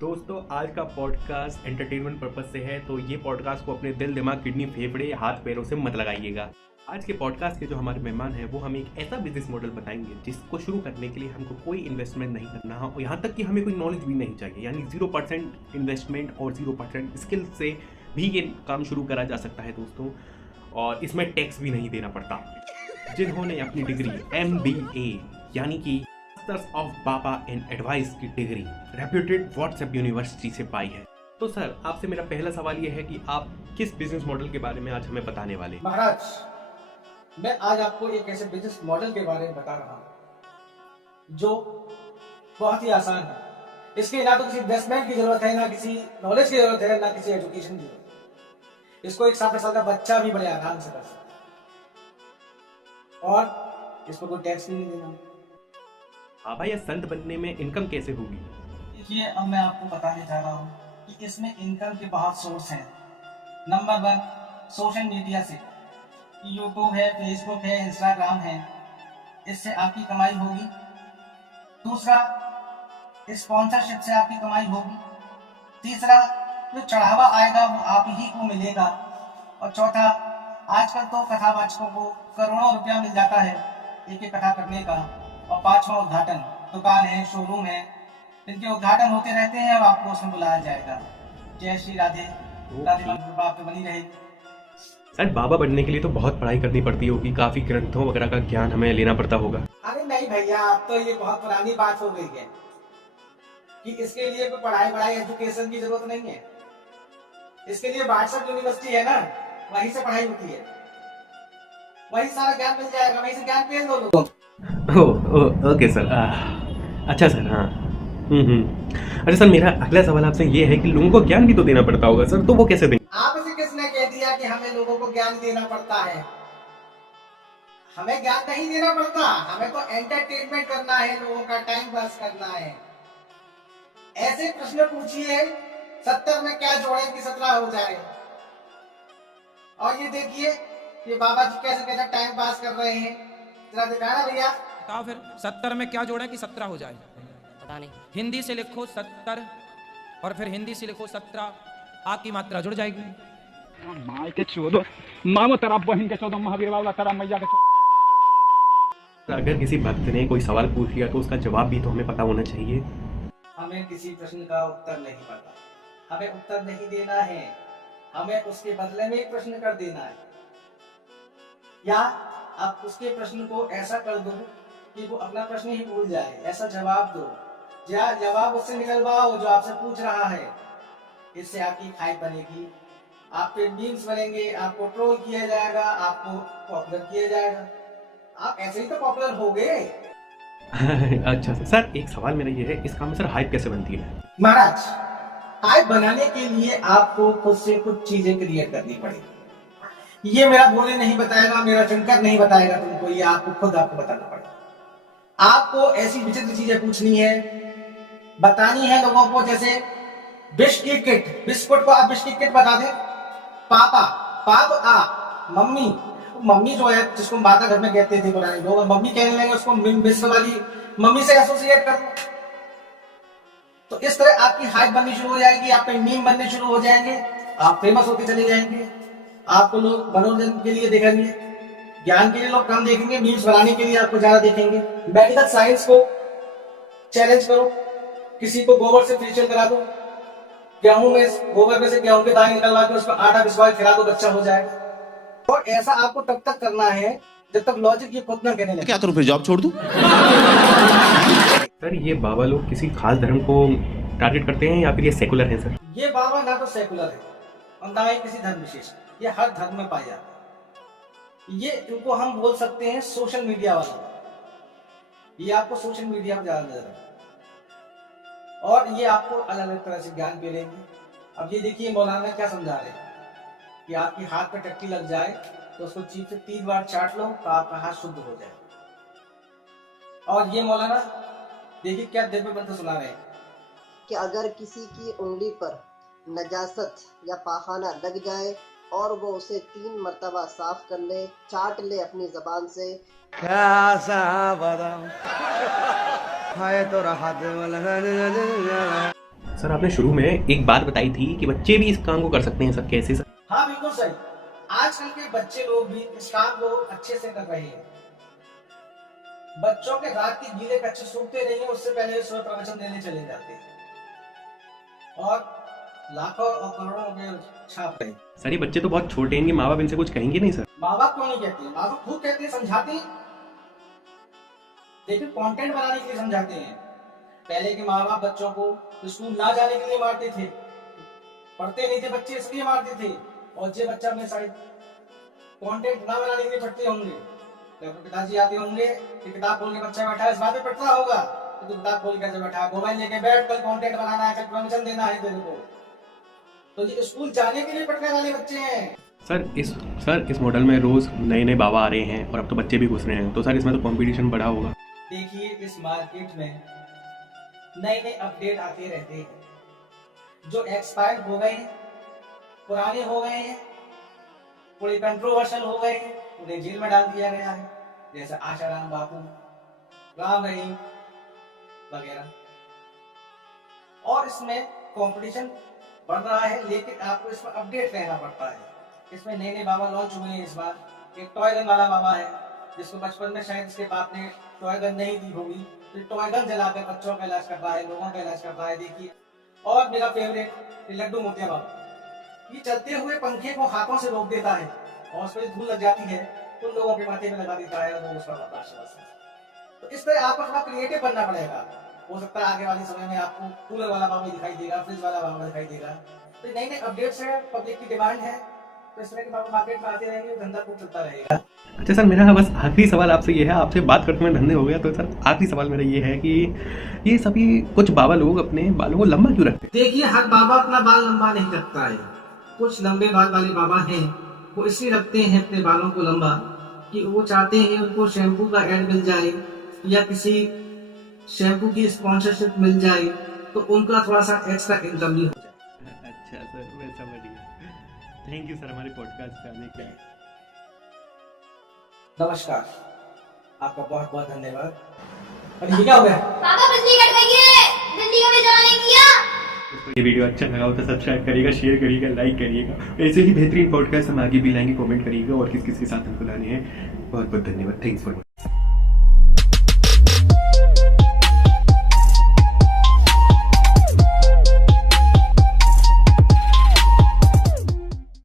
दोस्तों आज का पॉडकास्ट एंटरटेनमेंट पर्पज से है, तो ये पॉडकास्ट को अपने दिल दिमाग किडनी फेफड़े हाथ पैरों से मत लगाइएगा। आज के पॉडकास्ट के जो हमारे मेहमान हैं वो हमें एक ऐसा बिजनेस मॉडल बताएंगे जिसको शुरू करने के लिए हमको कोई इन्वेस्टमेंट नहीं करना है और यहाँ तक कि हमें कोई नॉलेज भी नहीं चाहिए, यानी 0% इन्वेस्टमेंट और 0% स्किल से भी ये काम शुरू करा जा सकता है दोस्तों। और इसमें टैक्स भी नहीं देना पड़ता। जिन्होंने अपनी डिग्री MBA यानी कि masters of Baba in advice की डिग्री रेप्यूटेड व्हाट्सएप यूनिवर्सिटी से पाई है। तो सर आपसे मेरा पहला सवाल यह है कि आप किस बिजनेस मॉडल के बारे में आज हमें बताने वाले हैं? महाराज, मैं आज आपको एक ऐसे बिजनेस मॉडल के बारे में बता रहा हूँ जो बहुत ही आसान है। इसके ना तो किसी इन्वेस्टमेंट की जरूरत है, ना किसी नॉलेज की जरूरत है, ना किसी एजुकेशन की जरूरत है। इसको एक 7 साल का बच्चा भी बड़े आराम से कर सकता है और इसको कोई टैक्स नहीं देना। बाबा या संत बनने में इनकम कैसे होगी? देखिए, अब मैं आपको बताने जा रहा हूँ कि इसमें इनकम के बहुत सोर्स हैं। नंबर 1 सोशल मीडिया से, यूट्यूब है, फेसबुक है, इंस्टाग्राम है, इससे आपकी कमाई होगी। दूसरा, स्पॉन्सरशिप से आपकी कमाई होगी। तीसरा, जो चढ़ावा आएगा वो आप ही को मिलेगा। और चौथा, आजकल तो कथावाचकों को करोड़ों रुपया मिल जाता है एक कथा करने का। और 5वां, उद्घाटन, दुकान है, शोरूम है, इनके उद्घाटन होते रहते हैं और आपको उसमें बुलाया जाएगा। जय श्री राधे, राधे कृपा आप पे बनी रहेगी। सर बाबा बनने के लिए तो बहुत पढ़ाई करनी पड़ती होगी, काफी ग्रंथों वगैरह का ज्ञान हमें लेना पड़ता होगा। अरे नहीं भैया, अब तो ये बहुत पुरानी बात हो गई है कि इसके लिए कोई पढ़ाई एजुकेशन की जरूरत नहीं है। इसके लिए व्हाट्सएप यूनिवर्सिटी है ना, वहीं से पढ़ाई होती है, वहीं सारा ज्ञान मिल जाएगा, वहीं से ज्ञान पेश दो लोगों को। Okay sir. अच्छा सर, हाँ। अच्छा सर, मेरा अगला सवाल आपसे ये है कि लोगों को ज्ञान भी तो देना पड़ता होगा सर, तो वो कैसे देंगे? आप इसे किसने कह दिया कि हमें लोगों को ज्ञान देना पड़ता है? हमें ज्ञान नहीं देना पड़ता, हमें तो एंटरटेनमेंट करना है, लोगों का टाइम पास करना है। ऐसे प्रश्न पूछिए 70 में क्या जोड़े कि 17 हो जाए। और ये देखिए ये बाबा जी कैसे कैसे टाइम पास कर रहे हैं, जरा दिखाना भैया। बताओ फिर 70 में क्या जोड़े कि 17 हो जाए? पता नहीं। हिंदी से लिखो 70 और फिर हिंदी से लिखो 17, आ की मात्रा जुड़ जाएगी। माँ के चोदो, माँ तेरा बहन के चोदो, महावीर बाबा तेरा मैया के चोदो। अगर किसी भक्त ने कोई सवाल पूछ लिया तो उसका जवाब भी तो हमें पता होना चाहिए। हमें किसी प्रश्न का उत्तर नहीं पता, हमें उत्तर नहीं देना है, हमें उसके बदले में एक प्रश्न कर देना है। या आप उसके प्रश्न को ऐसा कर दो कि वो अपना प्रश्न ही भूल जाए, ऐसा जवाब दो या जवाब उससे निकलवाओ जो आपसे पूछ रहा है। इससे आपकी खाई बनेगी, आप पे मीम्स बनेंगे, आपको ट्रोल किया जाएगा, आपको पॉपुलर किया जाएगा। आप ऐसे ही तो पॉपुलर हो गए। अच्छा सर, एक सवाल मेरा ये है, इस काम में सर हाइप कैसे बनती है? महाराज, हाइप बनाने के लिए आपको खुद से कुछ चीजें क्रिएट करनी पड़ेगी। ये मेरा बोले नहीं बताएगा, मेरा शंकर नहीं बताएगा तुमको, ये आपको खुद बताना पड़ेगा। आपको ऐसी विचित्र चीजें पूछनी है, बतानी है लोगों को। जैसे बिस्किट किट, बिस्कुट को आप बिस्किट किट बता दें। पापा, मम्मी, मम्मी जो है जिसको माता घर में कहते थे पुराने लोग, मम्मी कहने लगे उसको मिस वाली मम्मी से एसोसिएट कर दो। तो इस तरह आपकी हाइप बननी शुरू हो जाएगी, आप पे मीम बनने शुरू हो जाएंगे, आप फेमस होते चले जाएंगे। आपको लोग मनोरंजन के लिए देखेंगे, ज्ञान के लिए लोग कम देखेंगे, मीम्स बनाने के लिए आपको ज्यादा देखेंगे। मेडिकल साइंस को चैलेंज करो, किसी को गोबर से फेशियल करा दो, गेहूं में गोबर में से गेहूं के दाने निकलवा के उसको आटा पिसवा खिला दो, बच्चा हो जाएगा। और ऐसा आपको तब तक करना है जब तक लॉजिक ये खुद ना कहने लगे। क्या करूं फिर, जॉब छोड़ दूं? सर ये बाबा लोग किसी खास धर्म को टारगेट करते हैं या फिर ये सेकुलर है सर? ये बाबा ना तो सेकुलर है और ना ही किसी धर्म विशेष, ये हर धर्म में पाए जाते हैं। ये इनको हम बोल सकते हैं सोशल मीडिया वाला। ये आपको सोशल मीडिया पर ज्यादा नजर है और ये आपको अलग अलग तरह से ज्ञान दे लेंगे। अब ये देखिए मौलाना क्या समझा रहे हैं कि आपके हाथ पे टट्टी लग जाए तो उसको चीप से 3 बार चाट लो तो आपका हाथ शुद्ध हो जाए। और ये मौलाना देखिए क्या दिव्य मंत्र सुना रहे हैं कि अगर किसी की उंगली पर नजासत या पाखाना लग जाए और वो उसे 3 मर्तबा साफ कर ले, चाट ले अपनी जबान से, तो सर आपने शुरू में एक बात बताई थी कि बच्चे भी इस काम को कर सकते हैं, सर कैसे सर? हाँ बिल्कुल सही। आजकल के बच्चे लोग भी इस काम को अच्छे से कर रहे हैं। बच्चों के रात की गीले कच्चे सूखते नहीं है, उससे पहले सुबह प्रवचन देने चले जाते हैं और लाखों और करोड़ों रुपए छाप रहे हैं। सर ये बच्चे तो बहुत छोटे हैं, इनके माँ बाप इनसे कुछ कहेंगे नहीं सर? माँ बाप क्यों नहीं कहते? माँ बाप खुद कहते हैं, समझाते हैं, लेकिन कंटेंट बनाने के लिए समझाते हैं। पहले के माँ बाप बच्चों को स्कूल ना जाने के लिए मारते थे, पढ़ते नहीं थे बच्चे इसलिए मारते थे, और जो बच्चा अपने साइड कंटेंट ना बनाने के लिए पढ़ते होंगे, तो पिताजी आते होंगे कि किताब खोल के बच्चा बैठा है, इस बात पे पढ़ता होगा कि तू किताब खोल के कैसे बैठा है, मोबाइल लेके बैठ, कल कंटेंट बनाना है, कल प्रवचन देना है तेरे को। तो ये स्कूल जाने के लिए पढ़ने वाले बच्चे हैं। सर इस मॉडल में रोज नए नए बाबा आ रहे हैं और अब तो बच्चे भी घुस रहे हैं, तो सर इसमें तो कंपटीशन बढ़ा होगा। देखिए इस मार्केट में नए नए अपडेट आते रहते हैं, जो एक्सपायर हो गए हैं, पुराने हो गए हैं, थोड़े कंट्रोवर्शियल हो गए हैं, उन्हें जेल में डाल दिया गया है, जैसे आशाराम बापू, राम रहीम वगैरह। और इसमें कंपटीशन बढ़ रहा है, लेकिन आपको इसमें अपडेट रहना पड़ता है। इसमें नए नए बाबा लॉन्च हुए हैं इस बार। एक टॉय गन वाला बाबा है, जिसको बचपन में शायद इसके बाप ने टॉय गन नहीं दी होगी, तो टॉय गन जलाकर बच्चों का इलाज कर रहा है, लोगों का इलाज कर रहा है। देखिए, और मेरा फेवरेट लड्डू मोतिया बाबा, ये चलते हुए पंखे को हाथों से रोक देता है और उस पर धूल लग जाती है तो लोगों के माथे में लगा देता है और लोग उसका बर्दाश्त। तो इस तरह आपको थोड़ा क्रिएटिव बनना पड़ेगा। हो सकता है आगे वाले समय में आपको कूलर वाला बाबा दिखाई देगा, फ्रिज वाला बाबा दिखाई देगा। तो नए नए अपडेट्स है, पब्लिक की डिमांड है, तो इस तरह के बाबा मार्केट में आते रहेंगे, धंधा खूब चलता रहेगा। अच्छा सर, मेरा बस आखिरी सवाल आपसे ये है, आपसे बात करते हुए धंधे हो गया, तो सर आखिरी सवाल मेरा ये है कि ये सभी कुछ बाबा लोग अपने बालों को लंबा क्यों रखते हैं? देखिए, हर बाबा अपना बाल लंबा नहीं रखता है। कुछ लंबे बाल वाले बाबा हैं, वो इसलिए रखते हैं अपने बालों को लंबा कि वो चाहते हैं उनको शैम्पू का ऐड मिल जाए या किसी शैम्पू की स्पॉन्सरशिप मिल जाए, तो उनका थोड़ा सा एक्स्ट्रा इनकम भी हो जाए। अच्छा सर, मैं समझ गया। थैंक यू सर हमारे पॉडकास्ट पे आने के लिए। नमस्कार, आपका बहुत बहुत धन्यवाद। और ये क्या हो गया? पापा बिजली कट गई है, जल्दी हमें जलाने किया। दोस्तों ये वीडियो अच्छा लगा हो तो सब्सक्राइब करिएगा, शेयर करिएगा, लाइक करिएगा। ऐसे ही बेहतरीन पॉडकास्ट हम आगे भी लाएंगे, कमेंट करिएगा और किस किस के साथ हमको लाने हैं। बहुत बहुत धन्यवाद। Thanks for